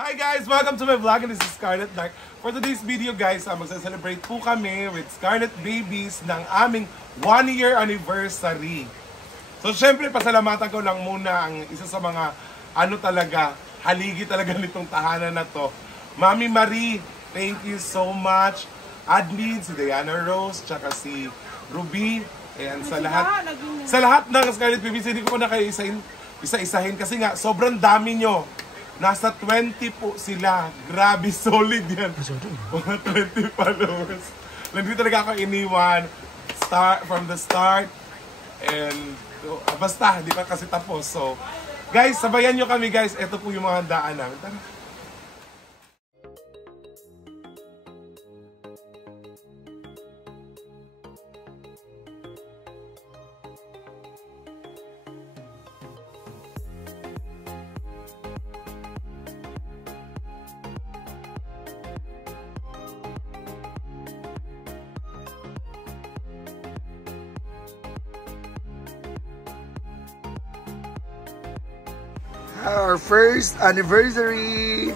Hi guys! Welcome to my vlog and this is Scarlett Dark. For today's video guys, magsa-celebrate po kami with Scarlett Babies ng aming 1-year anniversary. So syempre pasalamatan ko lang muna ang isa sa mga haligi talaga nitong tahanan na to. Mami Marie, thank you so much. Admin, si Diana Rose, tsaka si Ruby. Ayan, sa lahat ng Scarlett Babies, hindi ko na kayo isa-isahin kasi nga sobrang dami nyo. Nasa 20 po sila. Grabe, solid yan. Mga 20 followers. Hindi talaga ako iniwan. From the start. And basta, hindi pa kasi tapos. So, guys, sabayan nyo kami guys. Ito po yung mga handaan namin. Tara. Our first anniversary.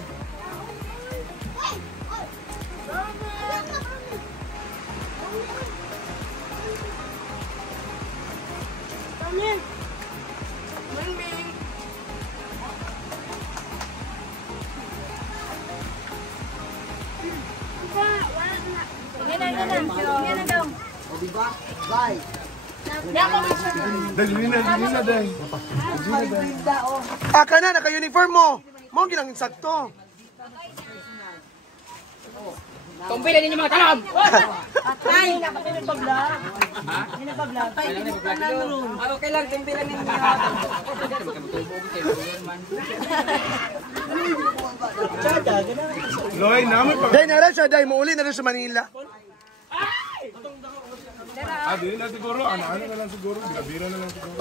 Aka na, naka-uniform mo. Mo ang ginang insakto. Tumpilan ninyo mga talab! Ay! Hinapabla. Okay lang, tumpilan ninyo. Loy, namin pa. Day, nara siya, day. Muuli na rin sa Manila. Di na siguro. Ano na lang siguro. Bira na lang siguro.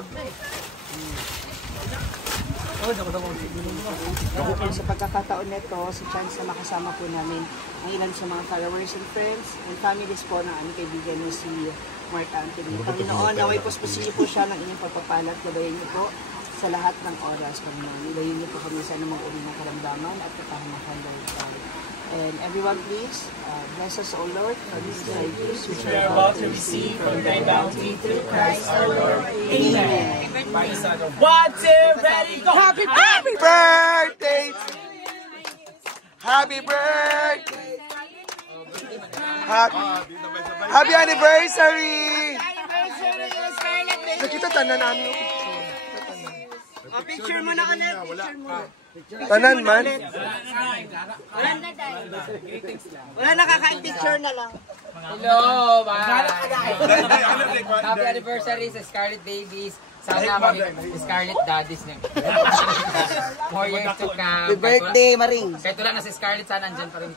Sa pagkakataon nito, si Chance na makasama po namin ang ilan sa mga followers and friends and families po ng aming kaibigan ni si Mark Anthony. Panginoon, naway posposiyo po siya ng inyong pagpapalat. Gabayan niyo po sa lahat ng oras. Panginoon, ilayin niyo po kami sa anumang uri ng karamdaman at kapahamakan, Lord God. And everyone please, bless us, O Lord, for these gifts which we are about to receive from thy bounty through Christ our Lord. Amen. 1, 2, ready, go! Happy birthday! Happy birthday! Happy anniversary! Nakita tanan namin yung picture. Picture mo na kanan, picture mo. Tanan man. Wala nakaka-picture na lang. Hello, bye! Happy anniversary sa Scarlett Babies. Sana Scarlett Daddies na. 4 years to come. Happy birthday, Maring. Kahit wala na si Scarlett, sana andyan pa rin.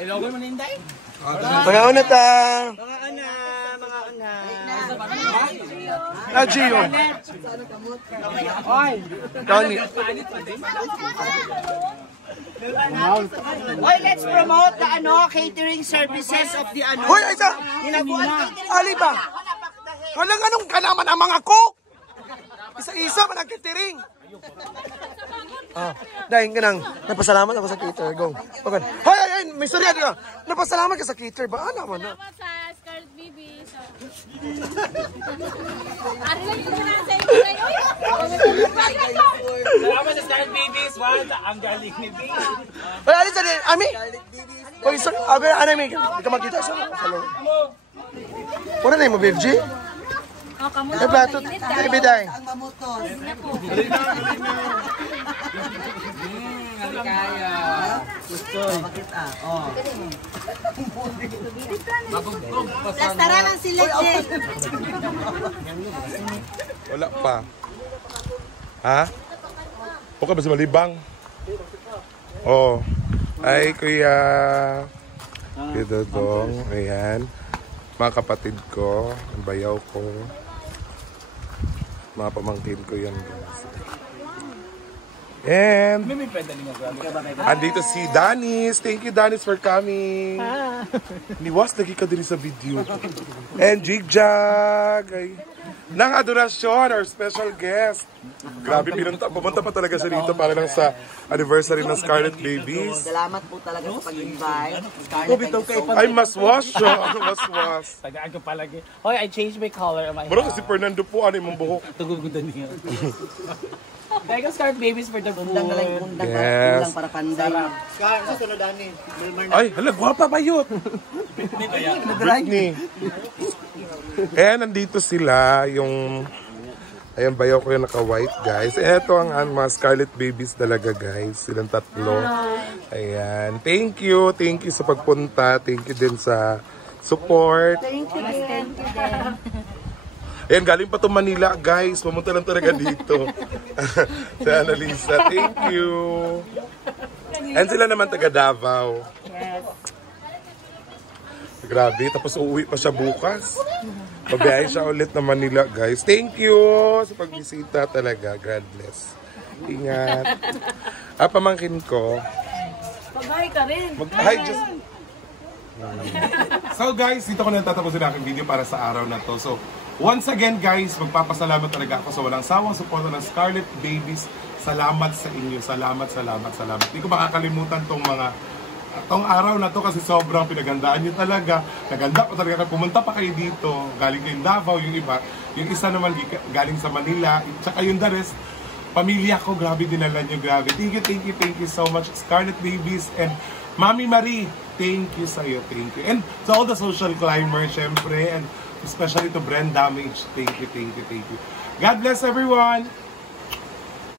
Hello, ko man Inday? Mga una ta. Mga ana. Gio. Tony. Oy, let's promote the catering services of the Hoy, isa. Ali ba? Walang anong kanaman ang mga cook. Isa-isa man ang catering. Dahil ka nang napasalamat ako sa cater. Go. Okay. Hoy, may storya dito. Napasalamat ka sa cater ba? Ano naman na? Salamat sa Scarlett Babies. Ari lang ito na sa inyo ngayon. Salamat sa Scarlett Babies. Ang galing ni B. Hoy, alis na din. Ami? Hoy, okay, ano may? Hindi ka makita sa loob. Wala na yung mo, Virgie? Ay, plato. Ay, biday. Ang mamutos. Kaya. Bakita. Oh. Plastara lang sila, Jen. Wala pa. Ha? Okay ba sa Malibang? Oh. Ay, kuya. Ito dong. Ayan. Mga kapatid ko. Ang bayaw ko. Mga pamangkin ko yan. And andito si Danis. Thank you, Danis, for coming. Niwas lagi ka din sa video. And Jigjag. Ay, ng adorasyon, our special guest. Grabe, pumunta pa talaga siya dito para lang sa anniversary ng Scarlet Babies. Salamat po talaga sa pag-invite. Scarlett, Ay, mas wash siya. Mas wash. Tagaan ko palagi. Hoy, I changed my color of my Bro, kasi Fernando po, ano yung buhok? Tugugudan niya. Thank you, Scarlet Babies, for the food. undang na lang, undang Yes. para panday. Ay, hala, gwapa ba yun? Britney. And nandito sila, yung... Ayan, bayaw ko yung naka-white, guys. Ito ang mga Scarlet Babies talaga, guys. Silang tatlo. Ayan. Thank you. Thank you sa pagpunta. Thank you din sa support. Thank you din. Ayan, galing pa to Manila, guys. Pumunta lang talaga dito. Sa Annalisa. Thank you. And sila naman taga Davao. Yes. Grabe, tapos uuwi pa siya bukas. Pabiyahe siya ulit na Manila, guys. Thank you sa pagbisita talaga. God bless. Ingat. Pamangkin ko. Pag-hi ka rin. Hi, just... So guys, dito ko na tatapusin ang aking video para sa araw na to. So, once again guys, magpapasalamat talaga ako sa walang sawang suporta ng Scarlet Babies. Salamat sa inyo. Salamat, salamat, salamat. Hindi ko makakalimutan tong araw na to kasi sobrang pinagandaan nyo talaga. Naganda ko talaga. Pumunta pa kayo dito. Galing kayong Davao, yung iba. Yung isa naman galing sa Manila. Tsaka yung the rest, pamilya ko, grabe dinala nyo. Grabe. Thank you so much, Scarlet Babies. And Mami Marie, thank you sa'yo. Thank you. And to all the social climbers, syempre. And especially to Brand Damage. Thank you. God bless everyone.